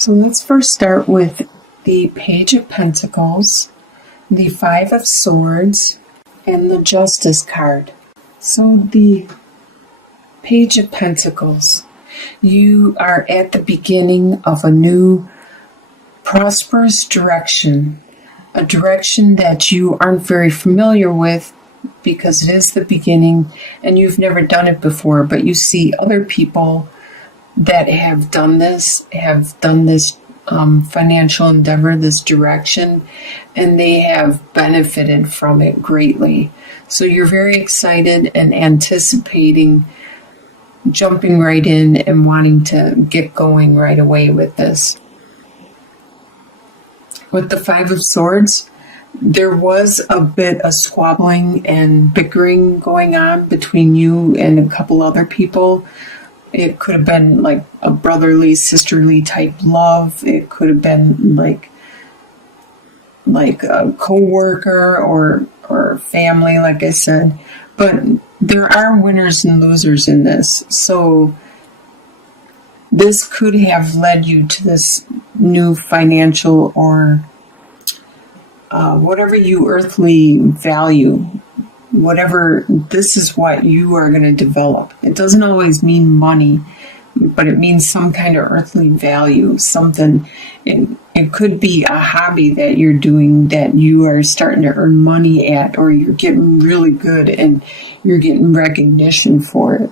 So let's first start with the Page of Pentacles, the Five of Swords, and the Justice card. So the Page of Pentacles, you are at the beginning of a new prosperous direction, a direction that you aren't very familiar with because it is the beginning and you've never done it before, but you see other people that have done this financial endeavor, this direction, and they have benefited from it greatly. So you're very excited and anticipating jumping right in and wanting to get going right away with this. With the Five of Swords, there was a bit of squabbling and bickering going on between you and a couple other people. It could have been like a brotherly, sisterly type love. It could have been like a co-worker or family, like I said. But there are winners and losers in this. So this could have led you to this new financial or whatever you earthly value. Whatever, this is what you are going to develop. It doesn't always mean money, but it means some kind of earthly value, something. It could be a hobby that you're doing that you are starting to earn money at, or you're getting really good and you're getting recognition for it.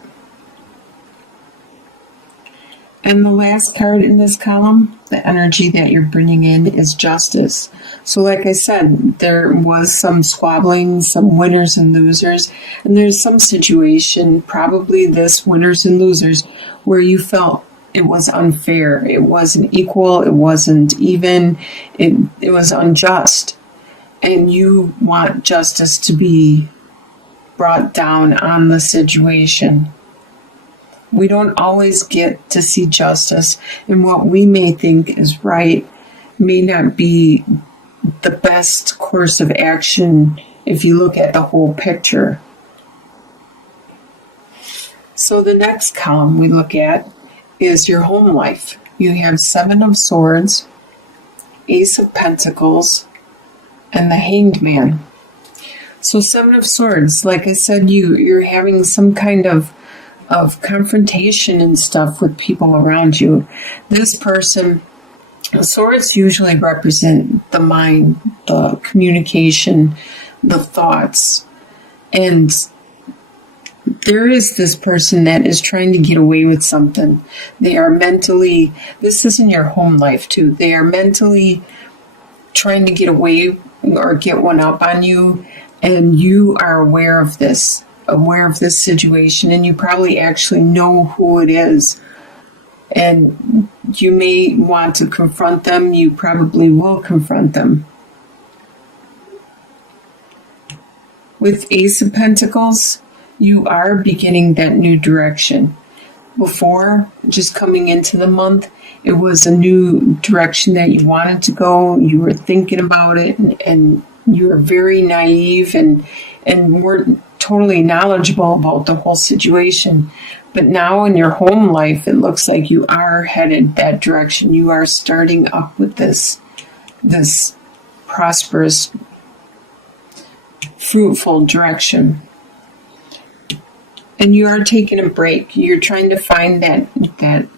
And the last card in this column, the energy that you're bringing in, is Justice. So like I said, there was some squabbling, some winners and losers, and there's some situation, probably this winners and losers, where you felt it was unfair, it wasn't equal, it wasn't even, it was unjust. And you want justice to be brought down on the situation. We don't always get to see justice, and what we may think is right may not be the best course of action if you look at the whole picture. So the next column we look at is your home life. You have Seven of Swords, Ace of Pentacles, and the Hanged Man. So Seven of Swords, like I said, you're having some kind of confrontation and stuff with people around you. This person, the swords usually represent the mind, the communication, the thoughts. And there is this person that is trying to get away with something. They are mentally, this is in your home life too, they are mentally trying to get away or get one up on you, and you are aware of this situation, and you probably actually know who it is, and you may want to confront them. You probably will confront them. With Ace of Pentacles, you are beginning that new direction. Before, just coming into the month, it was a new direction that you wanted to go. You were thinking about it, and you were very naive and weren't totally knowledgeable about the whole situation. But now in your home life, it looks like you are headed that direction. You are starting up with this prosperous, fruitful direction. And you are taking a break. You're trying to find that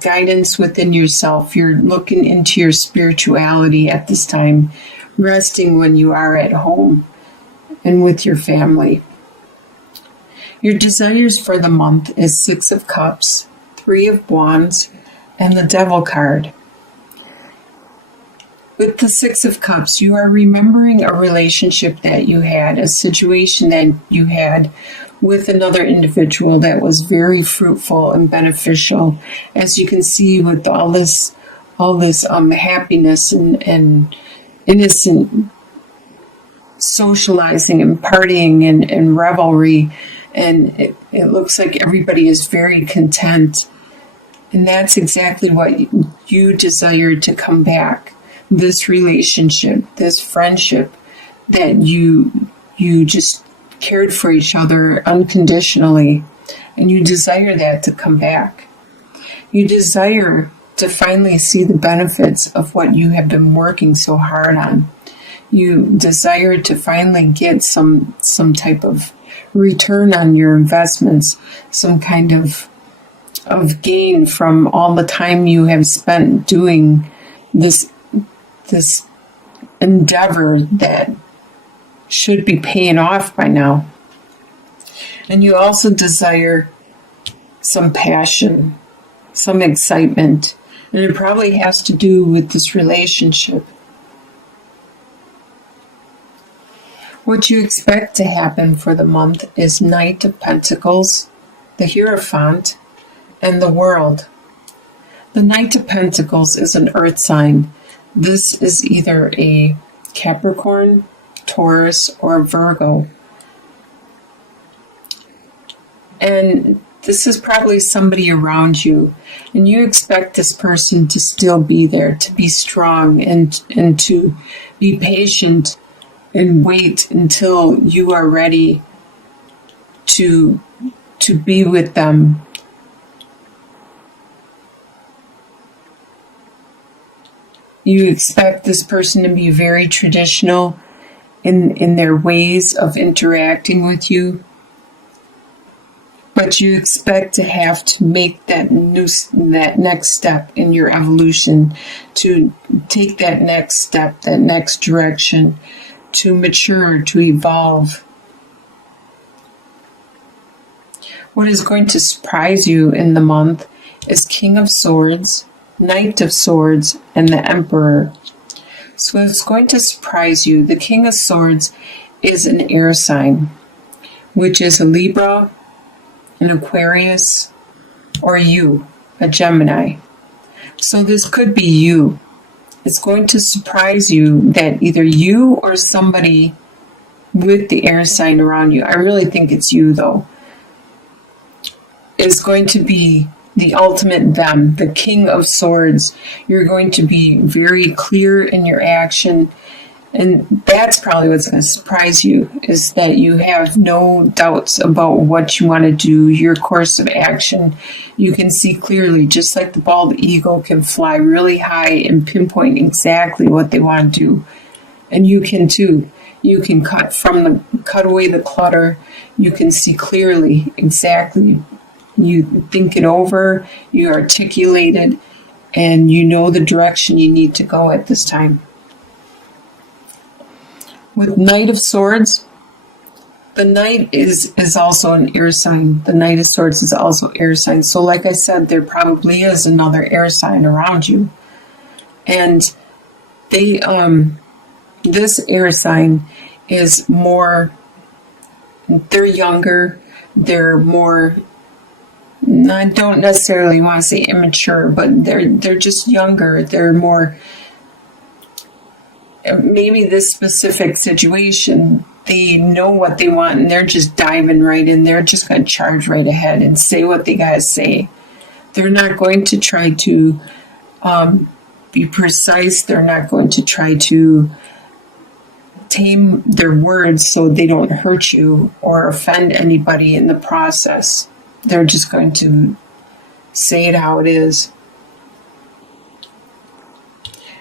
guidance within yourself. You're looking into your spirituality at this time, resting when you are at home and with your family. Your desires for the month is Six of Cups, Three of Wands, and the Devil card. With the Six of Cups, you are remembering a relationship that you had, a situation that you had with another individual that was very fruitful and beneficial. As you can see, with all this happiness and innocent socializing and partying and revelry, and it looks like everybody is very content, and that's exactly what you desire to come back. This relationship, this friendship, that you just cared for each other unconditionally, and you desire that to come back. You desire to finally see the benefits of what you have been working so hard on. You desire to finally get some type of return on your investments, some kind of gain from all the time you have spent doing this endeavor that should be paying off by now. And you also desire some passion, some excitement, and it probably has to do with this relationship. What you expect to happen for the month is Knight of Pentacles, the Hierophant, and the World. The Knight of Pentacles is an earth sign. This is either a Capricorn, Taurus, or Virgo. And this is probably somebody around you, and you expect this person to still be there, to be strong, and to be patient and wait until you are ready to be with them. You expect this person to be very traditional in their ways of interacting with you, but you expect to have to make that next step in your evolution, to take that next step, that next direction, to mature, to evolve. What is going to surprise you in the month is King of Swords, Knight of Swords, and the Emperor. So it's going to surprise you. The King of Swords is an air sign, which is a Libra, an Aquarius, or you, a Gemini. So this could be you. It's going to surprise you that either you or somebody with the air sign around you, I really think it's you though, is going to be the ultimate them, the King of Swords. You're going to be very clear in your action, and that's probably what's going to surprise you, is that you have no doubts about what you want to do, your course of action. You can see clearly, just like the bald eagle can fly really high and pinpoint exactly what they want to do. And you can too. You can cut away the clutter. You can see clearly exactly. You think it over, you articulate it, and you know the direction you need to go at this time. With Knight of Swords, the Knight is also an air sign. The Knight of Swords is also air sign. So like I said, there probably is another air sign around you. And they this air sign is more, they're younger, they're more, I don't necessarily want to say immature, but they're just younger. They're more, maybe this specific situation, they know what they want and they're just diving right in. They're just going to charge right ahead and say what they got to say. They're not going to try to be precise. They're not going to try to tame their words so they don't hurt you or offend anybody in the process. They're just going to say it how it is.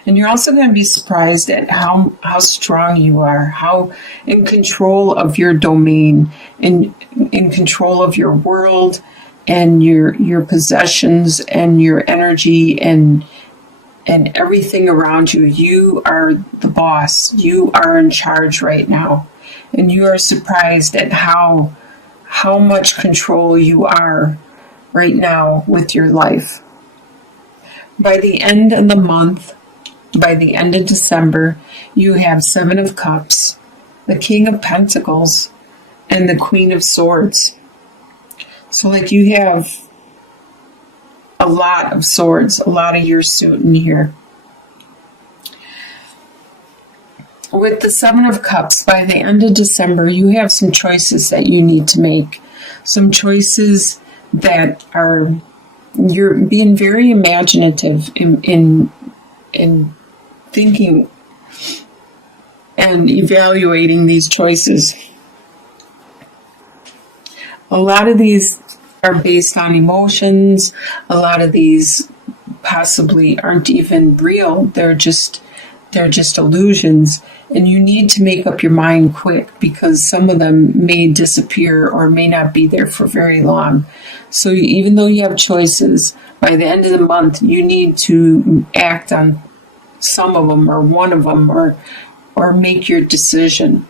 And you're also going to be surprised at how strong you are, how in control of your domain, in control of your world and your possessions and your energy and everything around you. You are the boss. You are in charge right now. And you are surprised at how much control you are right now with your life. By the end of the month, by the end of December, you have Seven of Cups, the King of Pentacles, and the Queen of Swords. So like you have a lot of swords, a lot of your suit in here. With the Seven of Cups, by the end of December, you have some choices that you need to make. Some choices that are, you're being very imaginative in thinking and evaluating these choices. A lot of these are based on emotions. A lot of these possibly aren't even real. They're just illusions. And you need to make up your mind quick, because some of them may disappear or may not be there for very long. So even though you have choices, by the end of the month, you need to act on some of them or one of them, or make your decision.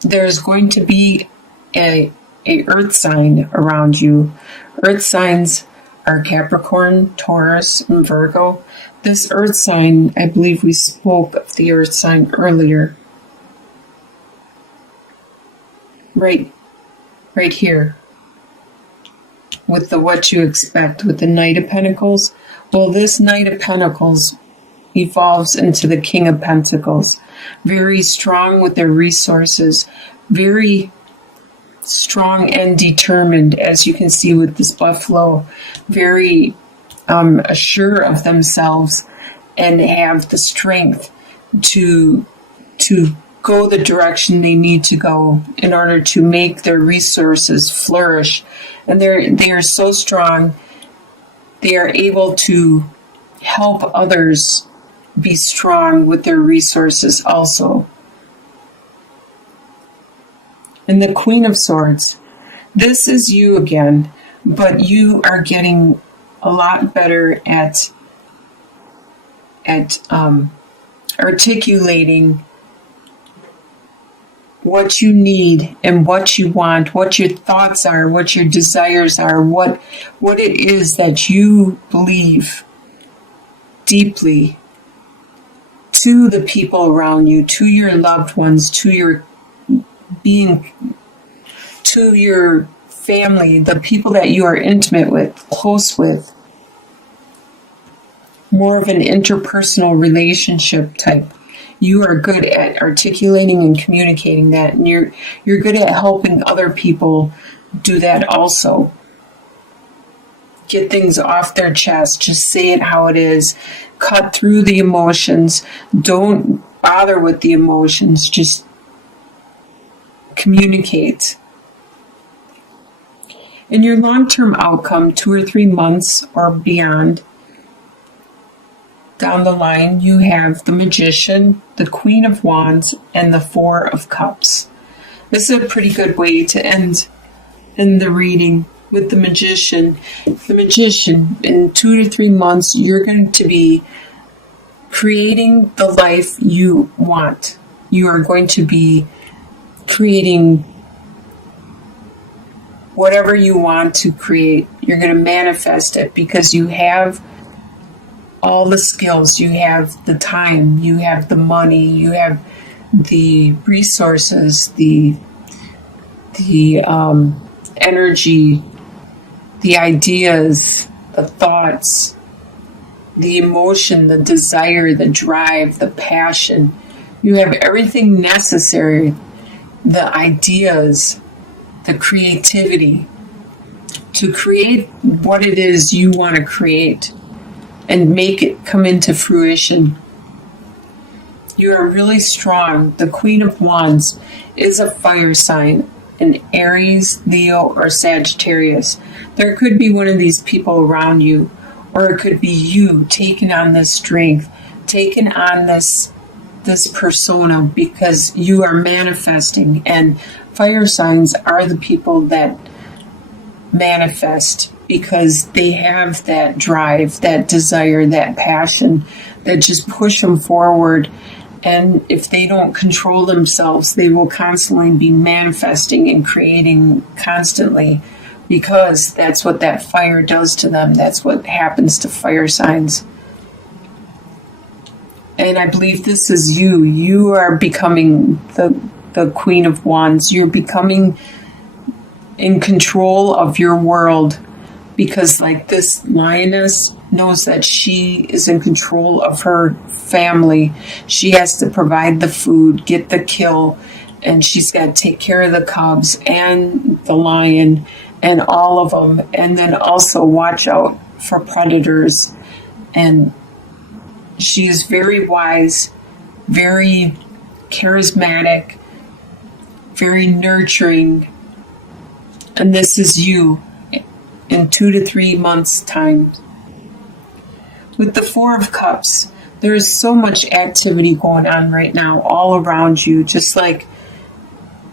There's going to be a earth sign around you. Earth signs are Capricorn, Taurus, and Virgo. This earth sign, I believe we spoke of the earth sign earlier. Right here. With the what you expect, with the Knight of Pentacles. Well, this Knight of Pentacles evolves into the King of Pentacles. Very strong with their resources. Very strong and determined, as you can see with this buffalo. Very assured of themselves, and have the strength to go the direction they need to go in order to make their resources flourish. And they are so strong, they are able to help others be strong with their resources also. And the Queen of Swords, this is you again, but you are getting a lot better at articulating what you need and what you want, what your thoughts are, what your desires are, what it is that you believe deeply to the people around you, to your loved ones, to your being, to your family, the people that you are intimate with, close with. More of an interpersonal relationship type. You are good at articulating and communicating that, and you're good at helping other people do that also. Get things off their chest. Just say it how it is. Cut through the emotions. Don't bother with the emotions. Just communicate. In your long-term outcome, 2 or 3 months or beyond, down the line, you have the Magician, the Queen of Wands, and the Four of Cups. This is a pretty good way to end in the reading with the Magician. The Magician, in 2 to 3 months, you're going to be creating the life you want. You are going to be creating whatever you want to create. You're going to manifest it because you have all the skills, you have the time, you have the money, you have the resources, the energy, the ideas, the thoughts, the emotion, the desire, the drive, the passion. You have everything necessary, the ideas, the creativity to create what it is you want to create and make it come into fruition. You are really strong. The Queen of Wands is a fire sign, an Aries, Leo, or Sagittarius. There could be one of these people around you, or it could be you taking on this strength, taking on this persona, because you are manifesting. And fire signs are the people that manifest because they have that drive, that desire, that passion that just push them forward. And if they don't control themselves, they will constantly be manifesting and creating constantly, because that's what that fire does to them. That's what happens to fire signs. And I believe this is you. You are becoming the Queen of Wands. You're becoming in control of your world, because like this lioness knows that she is in control of her family. She has to provide the food, get the kill, and she's got to take care of the cubs and the lion and all of them, and then also watch out for predators. And she is very wise, very charismatic, very nurturing. And this is you. in 2 to 3 months' time. With the Four of Cups, there is so much activity going on right now all around you, just like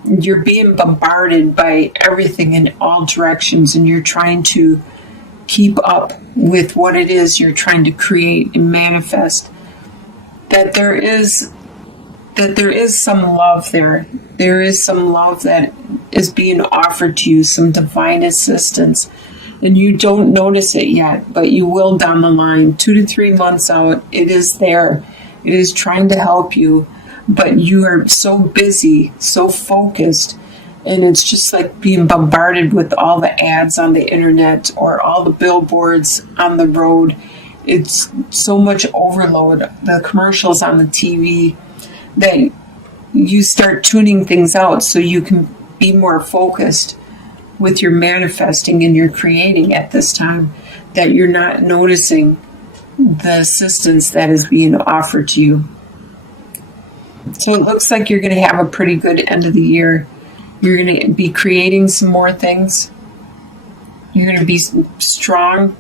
you're being bombarded by everything in all directions, and you're trying to keep up with what it is you're trying to create and manifest. That there is some love there. There is some love that is being offered to you, some divine assistance. And you don't notice it yet, but you will down the line. 2 to 3 months out, it is there. It is trying to help you, but you are so busy, so focused, and it's just like being bombarded with all the ads on the internet or all the billboards on the road. It's so much overload, the commercials on the TV, that you start tuning things out so you can be more focused with your manifesting and your creating at this time, that you're not noticing the assistance that is being offered to you. So it looks like you're going to have a pretty good end of the year. You're going to be creating some more things. You're going to be strong.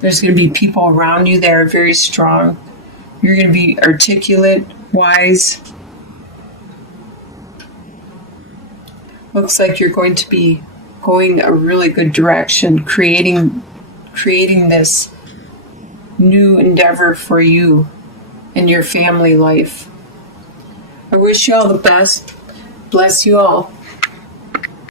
There's going to be people around you that are very strong. You're going to be articulate, wise. Looks like you're going to be going a really good direction, creating this new endeavor for you and your family life. I wish you all the best. Bless you all.